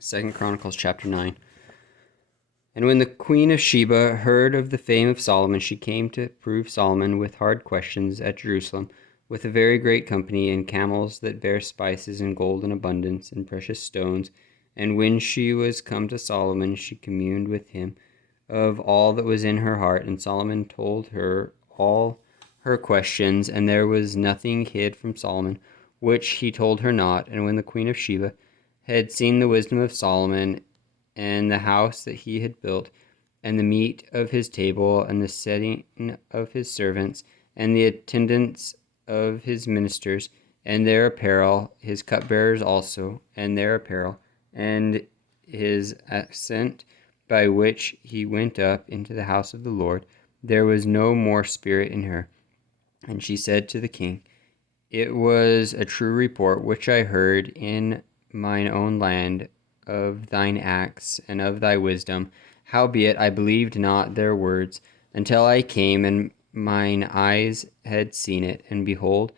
2 Chronicles chapter 9. And when the queen of Sheba heard of the fame of Solomon, she came to prove Solomon with hard questions at Jerusalem, with a very great company, and camels that bear spices, and gold in abundance, and precious stones. And when she was come to Solomon, she communed with him of all that was in her heart. And Solomon told her all her questions, and there was nothing hid from Solomon, which he told her not. And when the queen of Sheba had seen the wisdom of Solomon, and the house that he had built, and the meat of his table, and the setting of his servants, and the attendance of his ministers, and their apparel, his cupbearers also, and their apparel, and his ascent by which he went up into the house of the Lord, there was no more spirit in her. And she said to the king, It was a true report which I heard in mine own land of thine acts and of thy wisdom. Howbeit I believed not their words, until I came and mine eyes had seen it. And behold,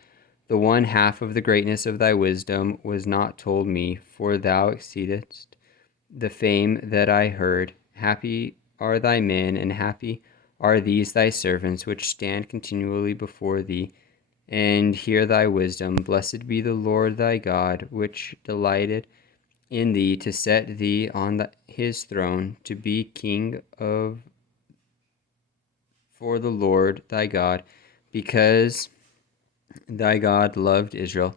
the one half of the greatness of thy wisdom was not told me, for thou exceedest the fame that I heard. Happy are thy men, and happy are these thy servants, which stand continually before thee, and hear thy wisdom. Blessed be the Lord thy God, which delighted in thee to set thee on his throne, to be king of for the Lord thy God, because thy God loved Israel,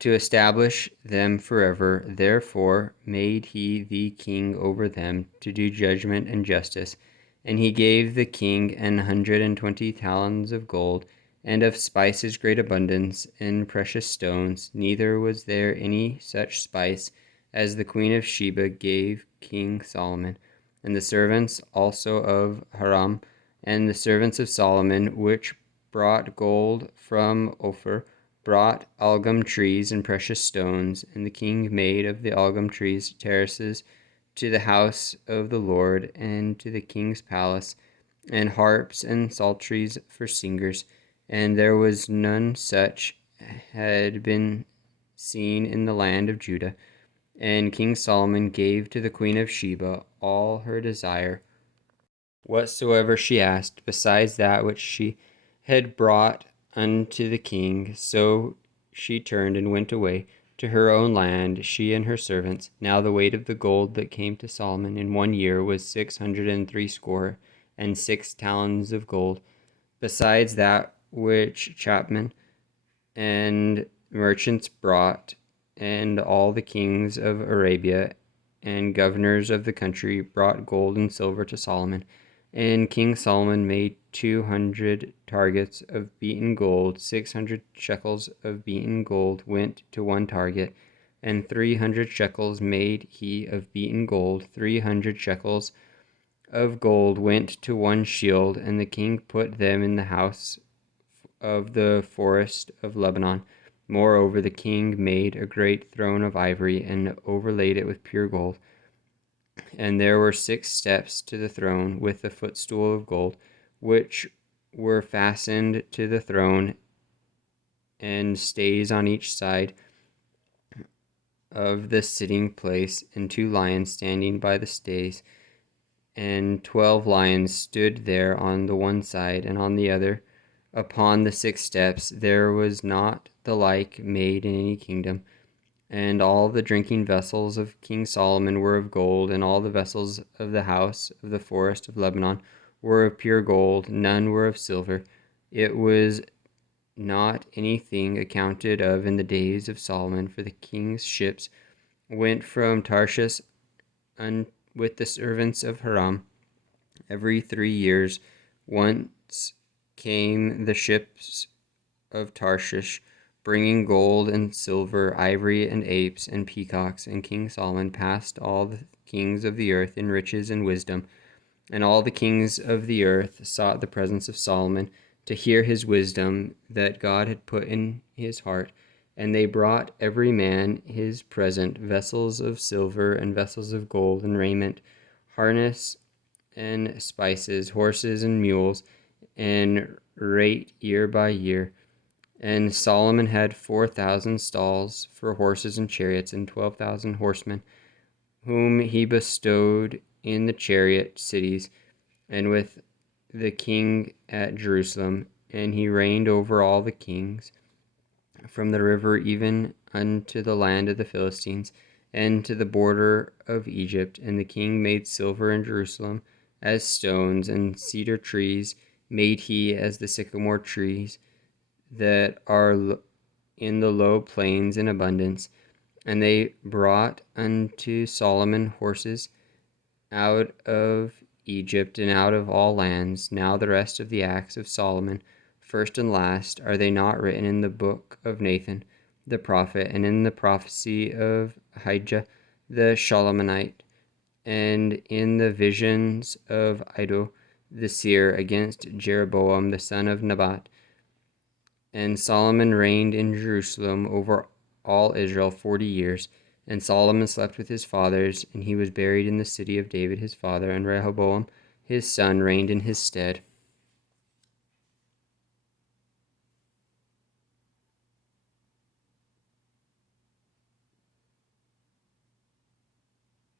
to establish them forever. Therefore made he thee king over them, to do judgment and justice. And he gave the king 120 talents of gold, and of spices great abundance, and precious stones. Neither was there any such spice as the queen of Sheba gave King Solomon. And the servants also of Hiram, and the servants of Solomon, which brought gold from Ophir, brought algum trees and precious stones. And the king made of the algum trees terraces to the house of the Lord, and to the king's palace, and harps and psalteries for singers. And there was none such had been seen in the land of Judah. And King Solomon gave to the queen of Sheba all her desire, whatsoever she asked, besides that which she had brought unto the king. So she turned and went away to her own land, she and her servants. Now the weight of the gold that came to Solomon in 1 year was 660 talents of gold, besides that which chapmen and merchants brought. And all the kings of Arabia and governors of the country brought gold and silver to Solomon. And King Solomon made 200 targets of beaten gold. 600 shekels of beaten gold went to one target, and 300 shekels made he of beaten gold. 300 shekels of gold went to one shield, and the king put them in the house of the forest of Lebanon. Moreover, the king made a great throne of ivory, and overlaid it with pure gold. And there were 6 steps to the throne, with a footstool of gold, which were fastened to the throne, and stays on each side of the sitting place, and 2 lions standing by the stays. And 12 lions stood there on the one side and on the other upon the 6 steps. There was not the like made in any kingdom. And all the drinking vessels of King Solomon were of gold, and all the vessels of the house of the forest of Lebanon were of pure gold. None were of silver. It was not anything accounted of in the days of Solomon, for the king's ships went from Tarshish with the servants of Hiram. Every 3 years once came the ships of Tarshish, bringing gold and silver, ivory and apes and peacocks. And King Solomon passed all the kings of the earth in riches and wisdom. And all the kings of the earth sought the presence of Solomon, to hear his wisdom that God had put in his heart. And they brought every man his present, vessels of silver and vessels of gold, and raiment, harness and spices, horses and mules, and rate year by year. And Solomon had 4,000 stalls for horses and chariots, and 12,000 horsemen, whom he bestowed in the chariot cities, and with the king at Jerusalem. And he reigned over all the kings, from the river even unto the land of the Philistines, and to the border of Egypt. And the king made silver in Jerusalem as stones, and cedar trees made he as the sycamore trees that are in the low plains in abundance. And they brought unto Solomon horses out of Egypt and out of all lands. Now the rest of the acts of Solomon, first and last, are they not written in the book of Nathan the prophet, and in the prophecy of Ahijah the Shalomonite, and in the visions of Iddo the seer against Jeroboam the son of Nebat? And Solomon reigned in Jerusalem over all Israel 40 years. And Solomon slept with his fathers, and he was buried in the city of David his father, and Rehoboam his son reigned in his stead.